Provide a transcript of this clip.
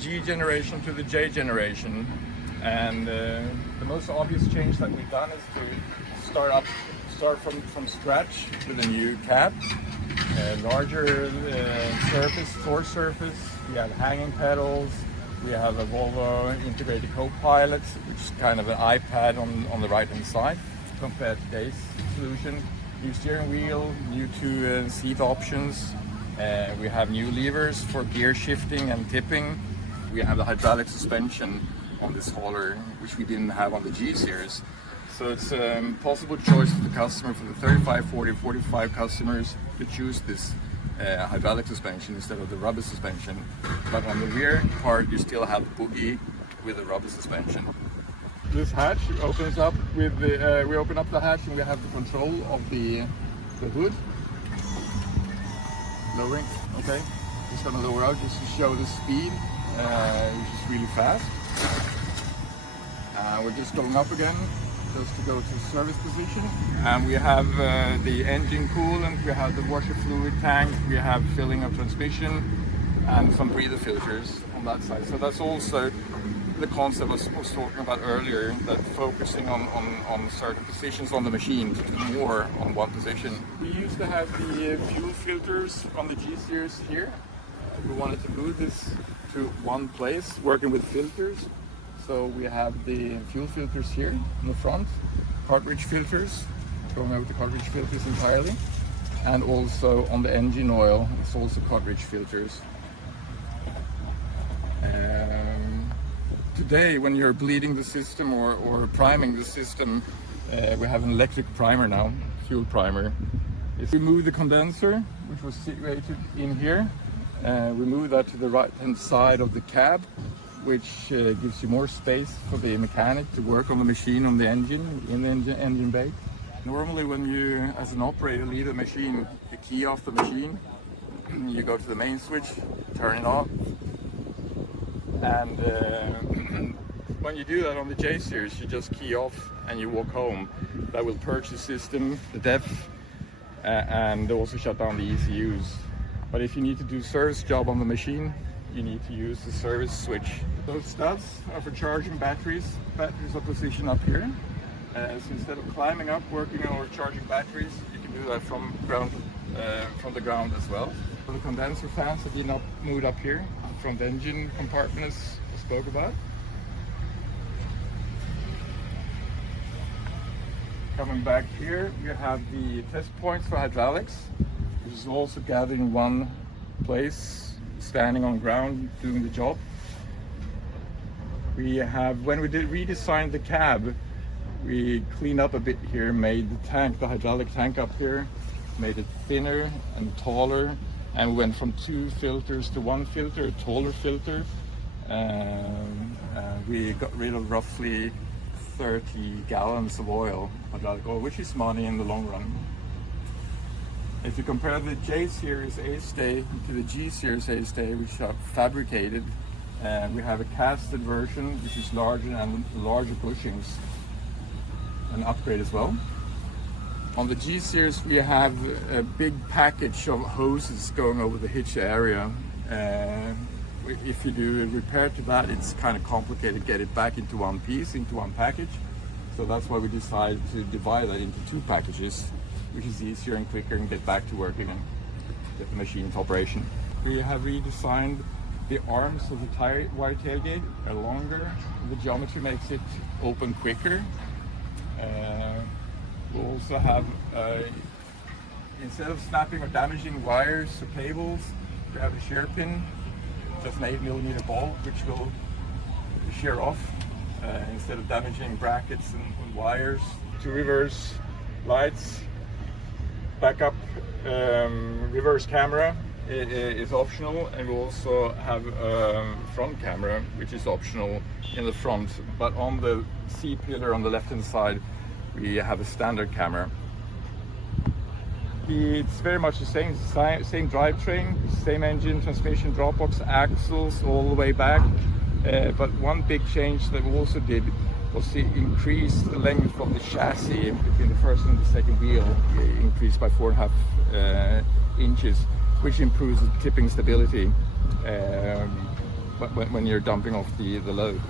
G generation to the J generation, and the most obvious change that we've done is to start from scratch with a new cab, a larger floor surface. We have hanging pedals. We have a Volvo integrated co-pilot, which is kind of an iPad on the right hand side compared to today's solution. New steering wheel, new two seat options. We have new levers for gear shifting and tipping. We have the hydraulic suspension on this hauler, which we didn't have on the G series. So it's a possible choice for the customer, for the 35, 40, 45 customers to choose this hydraulic suspension instead of the rubber suspension. But on the rear part, you still have the boogie with the rubber suspension. This hatch opens up with the, we open up the hatch and we have the control of the hood. Lowering, okay. Just gonna lower out just to show the speed, which is really fast. We're just going up again, just to go to service position. And we have the engine coolant, we have the washer fluid tank, we have filling of transmission, and some breather filters on that side. So that's also the concept I was talking about earlier, that focusing on certain positions on the machine to do more on one position. We used to have the fuel filters from the G series here. We wanted to move this to one place, working with filters. So we have the fuel filters here in the front, cartridge filters, going over the cartridge filters entirely. And also on the engine oil, it's also cartridge filters. Today, when you're bleeding the system or priming the system, we have an electric primer now, fuel primer. If we move the condenser, which was situated in here, we move that to the right-hand side of the cab, which gives you more space for the mechanic to work on the machine, on the engine, in the engine bay. Normally when you, as an operator, leave the machine, you key off the machine, you go to the main switch, turn it off, and when you do that on the J series, you just key off and you walk home. That will purge the system, the depth, and also shut down the ECUs. But if you need to do service job on the machine, you need to use the service switch. Those studs are for charging batteries. Batteries are positioned up here. So instead of climbing up, working or charging batteries, you can do that from the ground as well. So the condenser fans have been moved up here from the engine compartment as I spoke about. Coming back here, we have the test points for hydraulics, which is also gathered in one place, standing on ground, doing the job. We have, when we redesigned the cab, we cleaned up a bit here, made the tank, the hydraulic tank up here, made it thinner and taller, and we went from 2 filters to 1 filter, a taller filter. We got rid of roughly 30 gallons of oil, hydraulic oil, which is money in the long run. If you compare the J series A-stay to the G series A-stay, which are fabricated, we have a casted version, which is larger and larger bushings, an upgrade as well. On the G series, we have a big package of hoses going over the hitch area. If you do a repair to that, it's kind of complicated to get it back into one piece, into one package. So that's why we decided to divide that into 2 packages, which is easier and quicker, and get back to work again, get the machine into operation. We have redesigned the arms of the wide tailgate are longer. The geometry makes it open quicker. We also have, instead of snapping or damaging wires or cables, we have a shear pin, just an 8mm bolt, which will shear off instead of damaging brackets and wires. To reverse lights, backup reverse camera is optional, and we also have a front camera, which is optional in the front, but on the C-pillar on the left hand side we have a standard camera. It's very much the same drivetrain, same engine, transmission, drop box, axles all the way back, but one big change that we also did was to increase the length of the chassis between the first and the second wheel, increased by 4.5 inches, which improves the tipping stability. when you're dumping off the load.